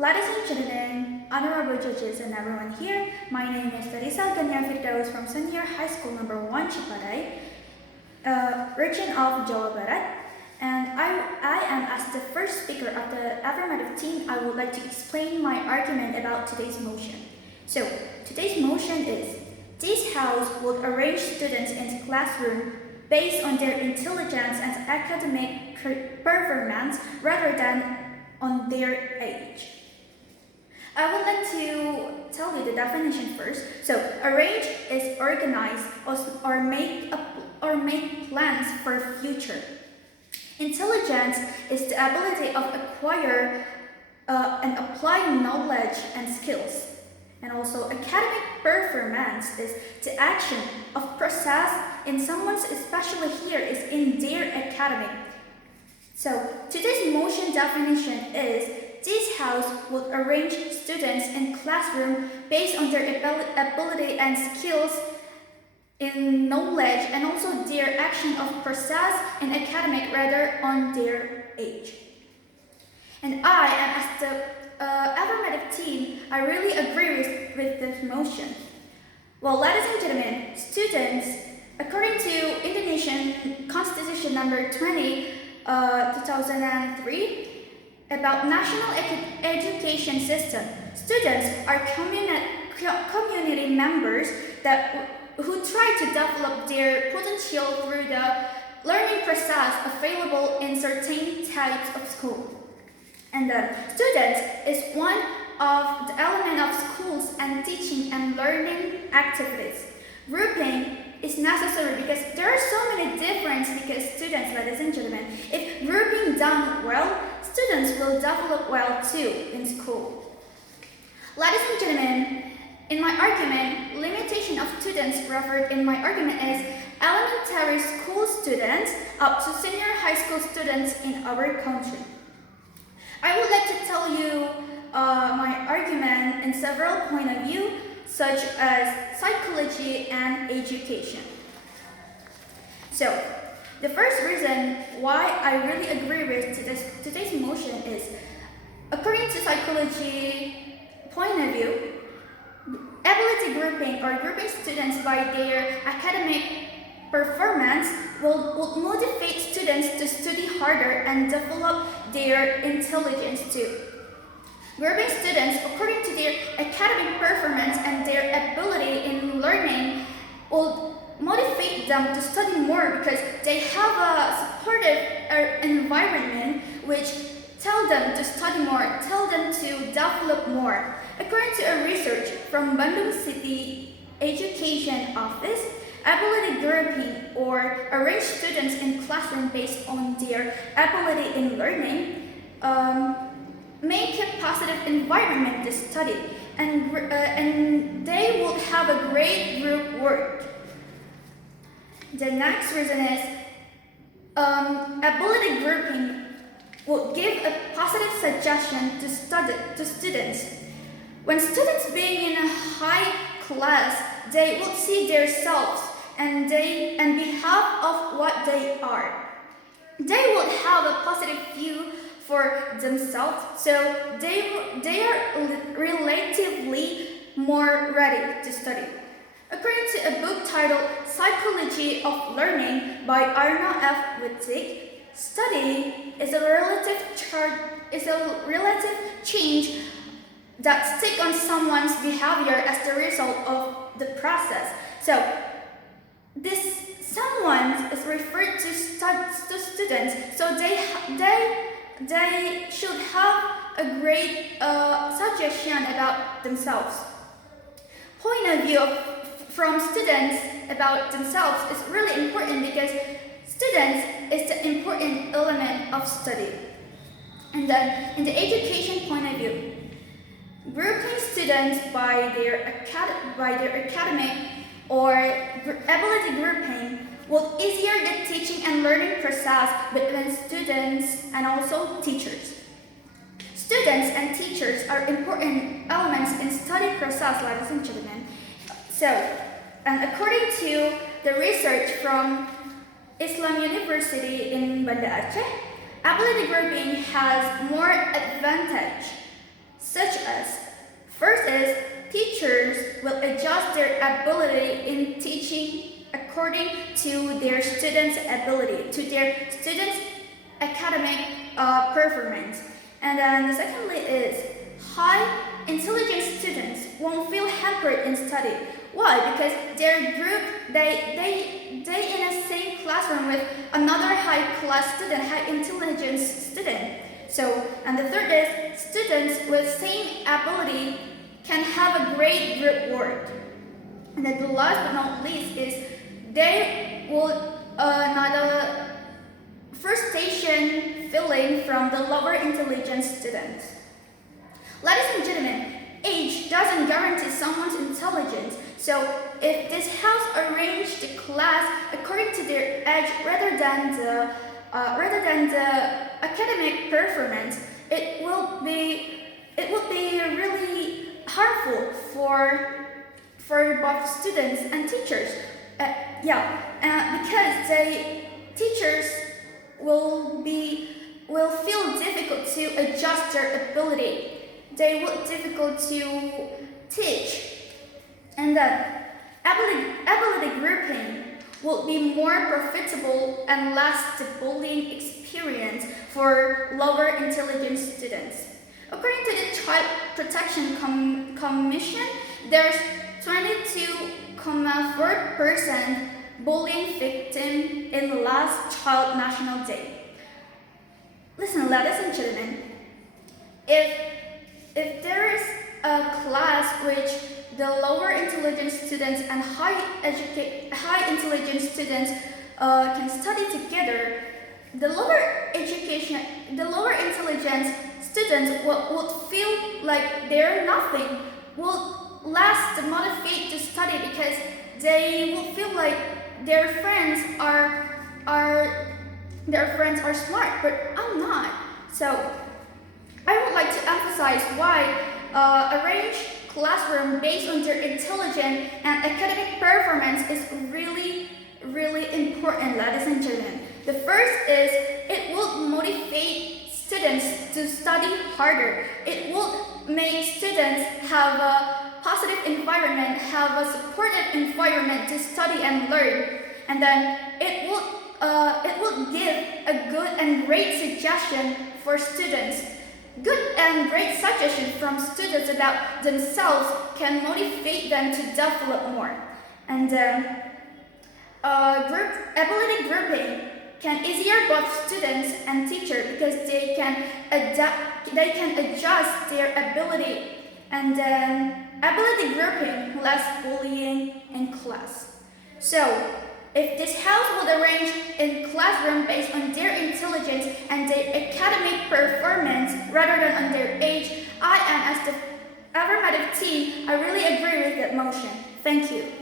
Ladies and gentlemen, honorable judges and everyone here, my name is Tarisha Alghaniya Firdaus from Senior High School number 1 Ciparay, region of Jawa Barat. And I am as the first speaker of the affirmative team, I would like to explain my argument about today's motion. So, today's motion is, this house would arrange students in classroom based on their intelligence and academic performance rather than on their age. I would like to tell you the definition first. So, arrange is organize or make plans for future. Intelligence is the ability of acquire and apply knowledge and skills. And also, academic performance is the action of process in someone's, especially here, is in their academic. So, today's motion definition is, this house would arrange students in classroom based on their ability and skills in knowledge and also their action of process in academic rather on their age. And I, and as the affirmative team, I really agree with this motion. Well, ladies and gentlemen, students, according to Indonesian Constitution number 20, 2003, about national education system, students are community members who try to develop their potential through the learning process available in certain types of school. And students is one of the element of schools and teaching and learning activities. Grouping is necessary because there are so many differences because students, ladies and gentlemen, if grouping done well, students will develop well too in school. Ladies and gentlemen, in my argument, limitation of students referred in my argument is elementary school students up to senior high school students in our country. I would like to tell you my argument in several points of view, such as psychology and education. So, the first reason why I really agree with today's motion is, according to psychology point of view, ability grouping or grouping students by their academic performance will motivate students to study harder and develop their intelligence too. Grouping students according to their academic performance and their ability in learning will motivate them to study more because they have a supportive environment which tell them to study more, tell them to develop more. According to a research from Bandung City Education Office, ability grouping or arrange students in classroom based on their ability in learning make a positive environment to study, and they will have a great group work. The next reason is ability grouping will give a positive suggestion to students. When students being in a high class, they will see themselves and behalf of what they are. They will have a positive view for themselves, so they are relatively more ready to study. According to a book titled Psychology of Learning by Arno F. Wittig, study is a relative change that stick on someone's behavior as the result of the process. So, this someone is referred to students, so they should have a great suggestion about themselves. Point of view from students about themselves is really important because students is the important element of study. And then in the education point of view, grouping students by their academic or ability grouping will easier the teaching and learning process between students and also teachers. Students and teachers are important elements in study process, ladies and gentlemen. So, and according to the research from Islam University in Banda Aceh, ability grouping has more advantage. So ability in teaching according to their students' ability, to their students' academic performance. And then secondly is high intelligence students won't feel hampered in study. Why? Because their group, they in the same classroom with another high class student, high intelligence student. So, and the third is students with same ability can have a great group work. And then the last but not least is they will not a frustration feeling from the lower intelligence students. Ladies and gentlemen, age doesn't guarantee someone's intelligence. So if this house arranged the class according to their age rather than the academic performance, it will be really harmful for both students and teachers. Because teachers will feel difficult to adjust their ability. They will difficult to teach. And then ability grouping will be more profitable and less the bullying experience for lower intelligence students. According to the Child Protection Commission, there's 22.4% bullying victim in last Child National Day. Listen, ladies and gentlemen, if there is a class which the lower intelligence students and high intelligence students can study together, the lower intelligence students would feel like they're nothing, will less motivate to study because they will feel like their friends are smart, but I'm not. So I would like to emphasize why arrange classroom based on their intelligence and academic performance is really, really important, ladies and gentlemen. The first is it will motivate students to study harder. It will make students have a positive environment, have a supportive environment to study and learn. And then it will give a good and great suggestion for students. Good and great suggestions from students about themselves can motivate them to develop more. And ability grouping can easier both students and teachers because they can adjust their ability. And then ability grouping, less bullying in class. So if this house would arrange in classroom based on their intelligence and their academic performance rather than on their age, I am as the affirmative team, I really agree with that motion. Thank you.